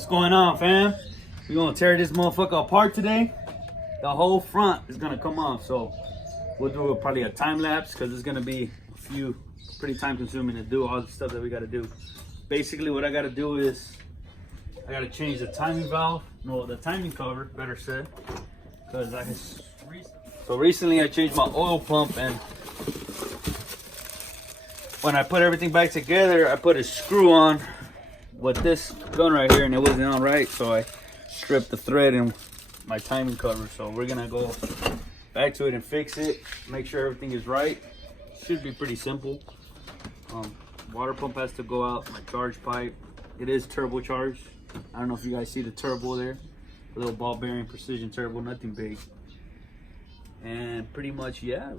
What's going on, fam? We're gonna tear this motherfucker apart today. The whole front is gonna come off, so we'll do probably a time lapse because it's gonna be a few pretty time consuming to do all the stuff that we gotta do. Basically, what I gotta do is I gotta change the timing valve, no, the timing cover, better said, because recently I changed my oil pump, and when I put everything back together, I put a screw on with this gun right here, and it wasn't on right, so I stripped the thread and my timing cover. So we're gonna go back to it and fix it, make sure everything is right. Should be pretty simple. Water pump has to go out, my charge pipe. It is turbocharged. I don't know if you guys see the turbo there, a little ball bearing precision turbo, nothing big. And pretty much, yeah,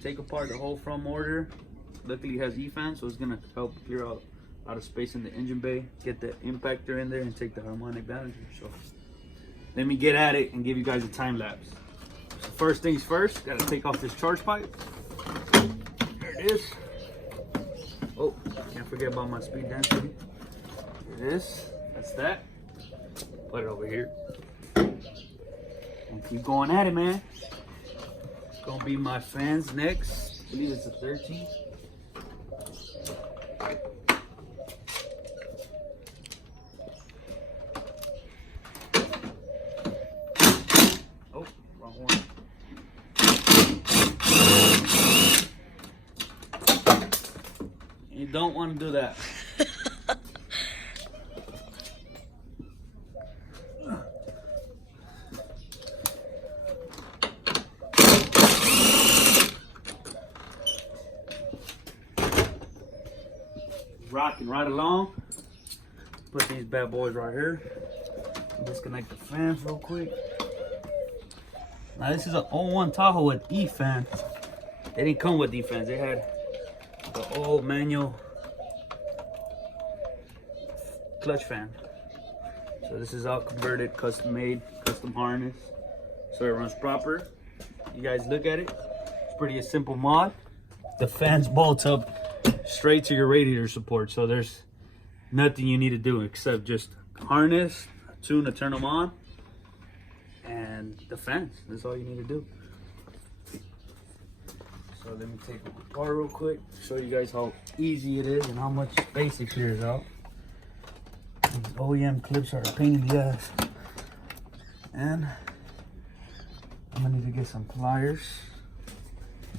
take apart the whole front motor. Luckily it has E-fan, so it's gonna help clear out a lot of space in the engine bay, get the impactor in there, and take the harmonic balancer. So let me get at it and give you guys a time lapse. So first things first, gotta take off this charge pipe. There it is. Oh, can't forget about my speed density. Here it is. That's that. Put it over here. And keep going at it, man. It's gonna be my fans next. I believe it's a 13. You don't want to do that. Rocking right along. Put these bad boys right here. Disconnect the fans real quick. Now this is an 01 Tahoe with E-fan. They didn't come with E-fans. They had the old manual clutch fan. So this is all converted, custom made, custom harness, so it runs proper. You guys look at it. It's pretty a simple mod. The fans bolt up straight to your radiator support, so there's nothing you need to do except just harness, tune to turn them on, and the fans. That's all you need to do. So let me take it apart real quick, show you guys how easy it is and how much space it clears out. These OEM clips are a pain in the ass. And I'm gonna need to get some pliers,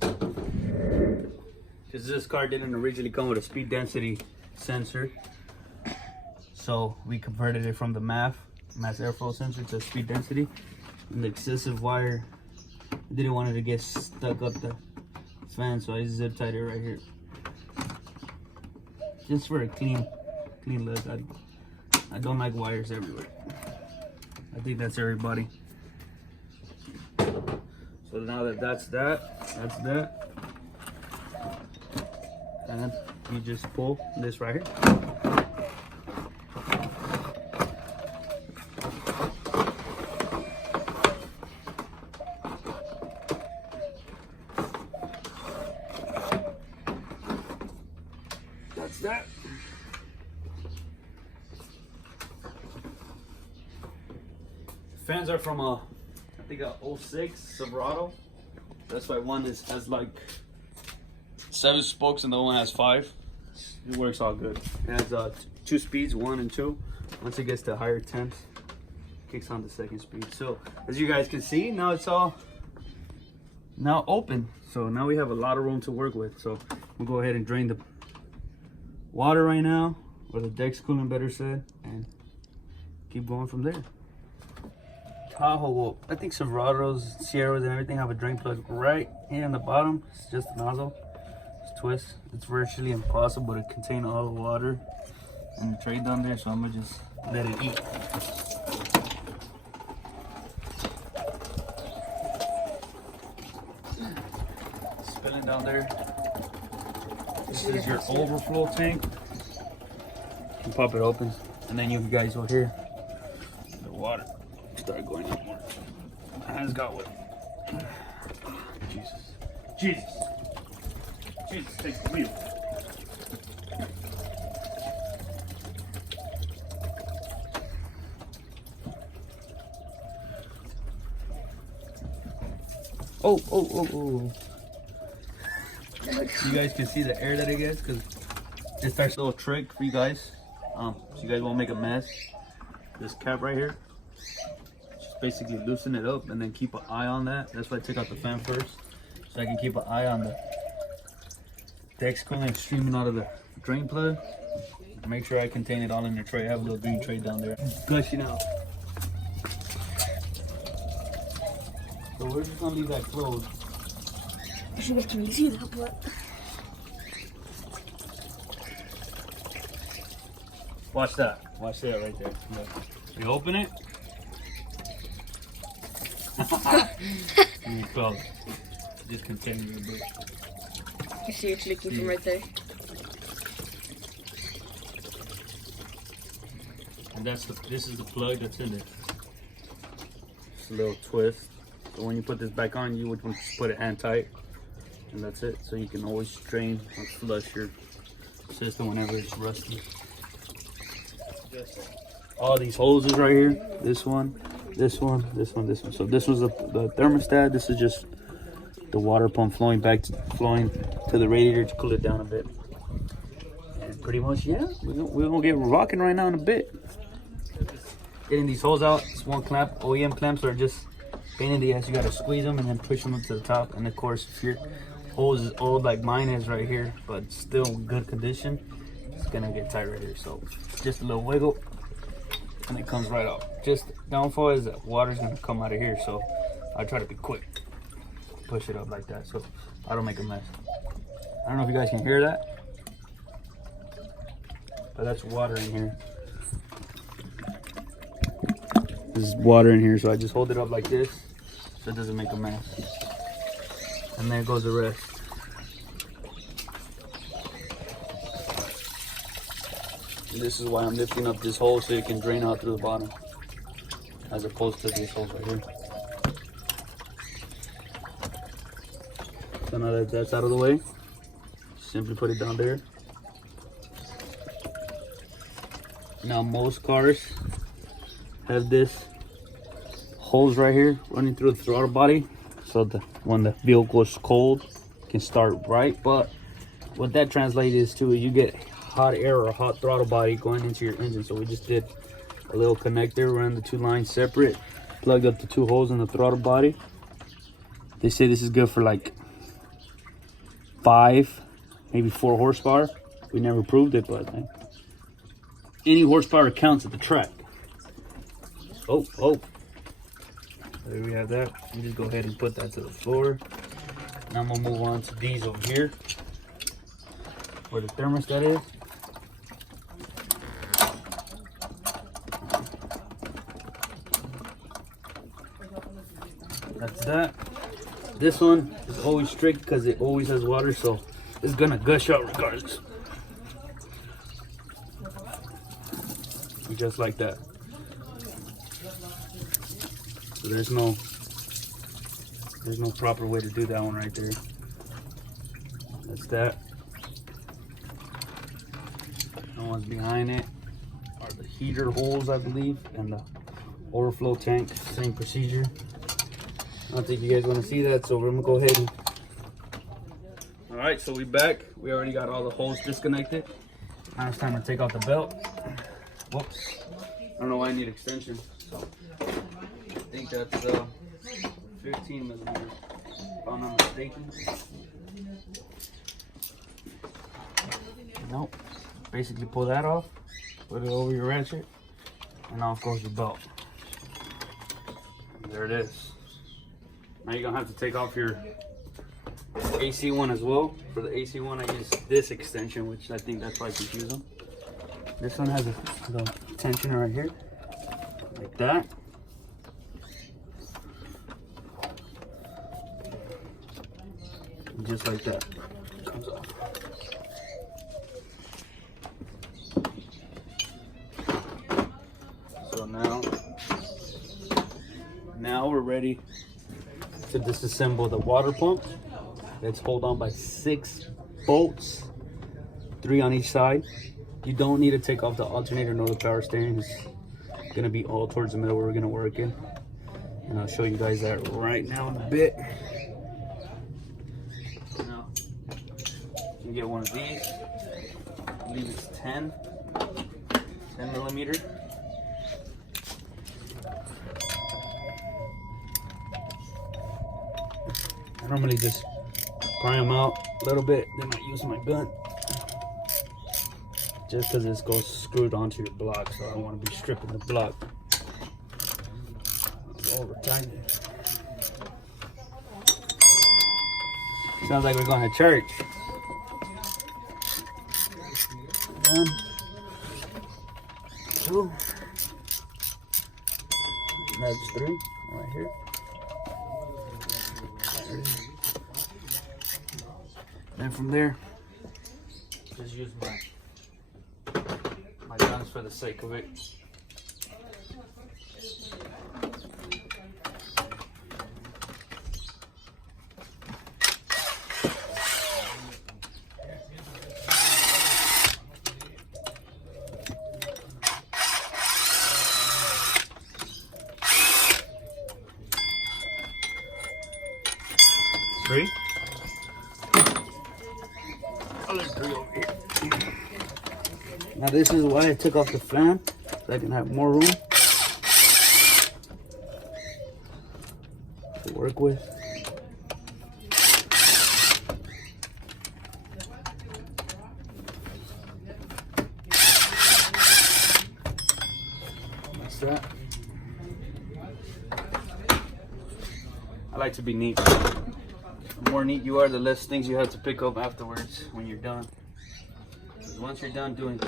because this car didn't originally come with a speed density sensor. So we converted it from the mass airflow sensor to speed density. And the excessive wire, I didn't want it to get stuck up the fan, so I zip tied it right here, just for a clean look. I don't like wires everywhere. I think that's everybody. So now that's that, and you just pull this right here. That's that. Fans are from I think a 06 Silverado. That's why one has like 7 spokes and the other one has 5. It works all good. It has 2 speeds, 1 and 2. Once it gets to higher temps, kicks on the second speed. So as you guys can see, now it's all now open. So now we have a lot of room to work with. So we'll go ahead and drain the water right now, or the deck's cooling, better said, and keep going from there. Tahoe, well, I think Silverados, Sierras, and everything have a drain plug right here on the bottom. It's just a nozzle. Just twist. It's virtually impossible to contain all the water and the tray down there, so I'm gonna just let it eat. Spilling down there. This is your overflow tank. You pop it open, and then you guys will hear the water start going up more. My hands got wet. Jesus, take the wheel. Oh, oh, oh, oh. You guys can see the air that it gets, because it starts a little trick for you guys. So you guys won't make a mess. This cap right here, just basically loosen it up and then keep an eye on that. That's why I took out the fan first, so I can keep an eye on the Dex coolant streaming out of the drain plug. Make sure I contain it all in the tray. I have a little green tray down there. It's gushing out. So we're just gonna leave that closed. I should get to see that, but Watch that. Watch that right there. Look. You open it. You close. Just continue a bit. I see it's leaking from right there. And this is the plug that's in it. Just a little twist. So when you put this back on, you would just put it hand tight, and that's it. So you can always drain or flush your system whenever it's rusty. All these hoses right here. This one, this one, this one, this one. So this was the thermostat. This is just the water pump flowing to the radiator to cool it down a bit. And pretty much, yeah, we're gonna get rocking right now in a bit. Getting these holes out. It's one clamp. OEM clamps are just pain in the ass. You gotta squeeze them and then push them up to the top. And of course, if your hose is old like mine is right here, but still in good condition, it's gonna get tight right here. So just a little wiggle and it comes right off. Just downfall is that water's gonna come out of here, so I try to be quick. Push it up like that so I don't make a mess. I don't know if you guys can hear that, but that's water in here. This is water in here, so I just hold it up like this so it doesn't make a mess. And there goes the rest. And this is why I'm lifting up this hole so it can drain out through the bottom, as opposed to these holes right here. So now that that's out of the way, simply put it down there. Now most cars have this hose right here running through the throttle body, so that when the vehicle is cold, it can start right. But what that translates is to, you get hot air or hot throttle body going into your engine. So we just did a little connector, ran the two lines separate, plugged up the two holes in the throttle body. They say this is good for like 5, maybe 4 horsepower. We never proved it, but any horsepower counts at the track. Oh, there we have that. You just go ahead and put that to the floor. Now I'm gonna move on to these over here, where the thermostat is. That's that. This one is always strict because it always has water, so it's gonna gush out regardless. Just like that. So there's no proper way to do that one right there. That's that. The ones behind it are the heater holes, I believe, and the overflow tank. Same procedure. I don't think you guys want to see that, so we're gonna go ahead and. All right, so we back. We already got all the holes disconnected. Now it's time to take out the belt. Whoops. I don't know why I need extension. So I think that's 15 millimeters, if I'm not mistaken. Nope. Basically pull that off, put it over your ratchet, and off goes your belt. And there it is. Now you're gonna have to take off your AC one as well. For the AC one, I use this extension, which I think that's why I confuse them. This one has a tensioner right here, like that. And just like that, it comes off. So now we're ready to disassemble the water pump. That's held on by 6 bolts, 3 on each side. You don't need to take off the alternator nor the power steering. It's gonna be all towards the middle where we're gonna work in. And I'll show you guys that right now in a bit. can get one of these. I believe it's 10 millimeter. I normally just pry them out a little bit, then I use my gun. Just because this goes screwed onto your block, so I don't want to be stripping the block. Over time. Sounds like we're going to church. 1, 2. That's 3 right here. And from there, just use my guns for the sake of it. Three. I'll leave 3 over here. Now this is why I took off the fan, so I can have more room to work with. That's that. I like to be neat. The more neat you are, the less things you have to pick up afterwards when you're done. Because once you're done doing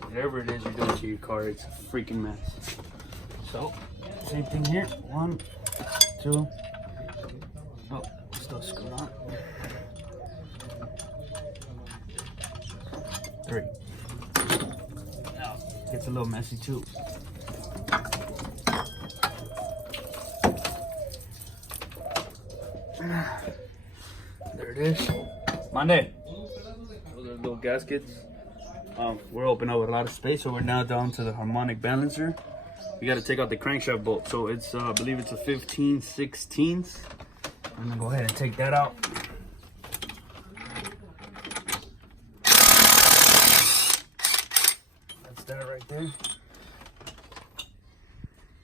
whatever it is you're doing to your car, it's a freaking mess. So, same thing here. 1, 2. Oh, still screwed on. 3. Now, it gets a little messy too. There it is. Monday. Those are little gaskets. We're opening up with a lot of space, so we're now down to the harmonic balancer. We got to take out the crankshaft bolt. So it's, I believe it's a 15/16. I'm gonna go ahead and take that out. That's that right there.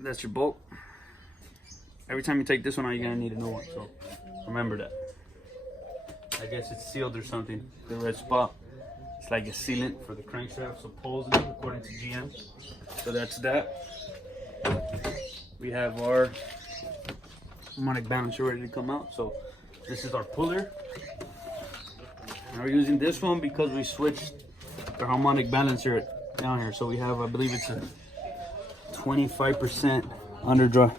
That's your bolt. Every time you take this one out, you're gonna need a new one. So remember that. I guess it's sealed or something. The red spot. It's like a sealant for the crankshaft, supposedly, according to GM. So that's that. We have our harmonic balancer ready to come out. So this is our puller. And we're using this one because we switched the harmonic balancer down here. So we have, I believe it's a 25% underdrive,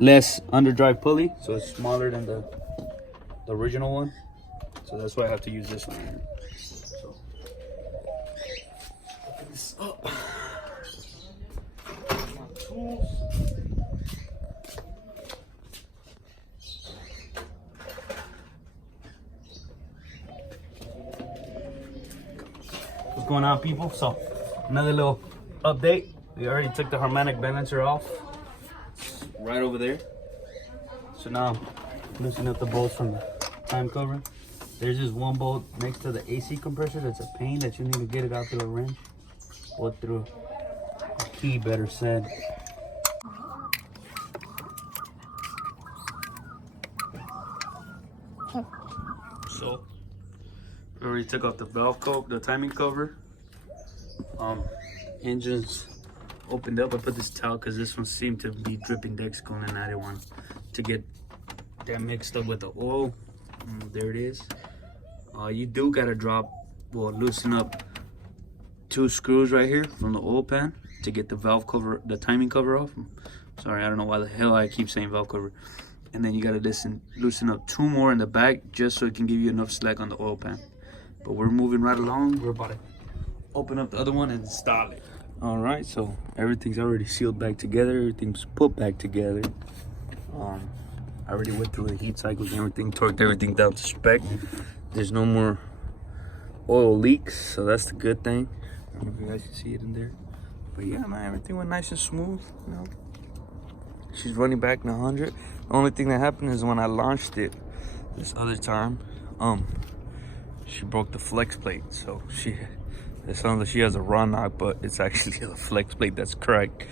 less underdrive pulley. So it's smaller than the original one. So that's why I have to use this one here. So open this up. My tools. What's going on, people? So another little update. We already took the harmonic balancer off. It's right over there. So now loosening up the bolts from the time cover. There's just one bolt next to the AC compressor that's a pain that you need to get it out through a wrench or through a key, better said. So we already took off the valve cover, the timing cover. Engines opened up. I put this towel because this one seemed to be dripping Dexcon and I didn't want to get that mixed up with the oil. There it is. You do gotta loosen up 2 screws right here from the oil pan to get the valve cover, the timing cover off. Sorry, I don't know why the hell I keep saying valve cover. And then you gotta loosen up 2 more in the back just so it can give you enough slack on the oil pan. But we're moving right along. We're about to open up the other one and install it. All right, so everything's already sealed back together. Everything's put back together. I already went through the heat cycles and everything, torqued everything down to spec. There's no more oil leaks, so that's the good thing. I don't know if you guys can see it in there. But yeah, man, everything went nice and smooth, you know. She's running back in 100. The only thing that happened is when I launched it this other time, she broke the flex plate. So it sounds like she has a raw knock, but it's actually the flex plate that's cracked.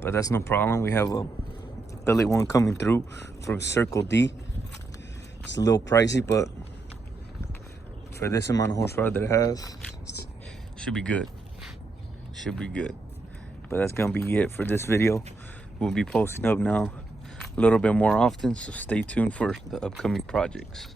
But that's no problem. We have a billet one coming through from Circle D. It's a little pricey, but for this amount of horsepower that it has, should be good. Should be good. But that's gonna be it for this video. We'll be posting up now a little bit more often, so stay tuned for the upcoming projects.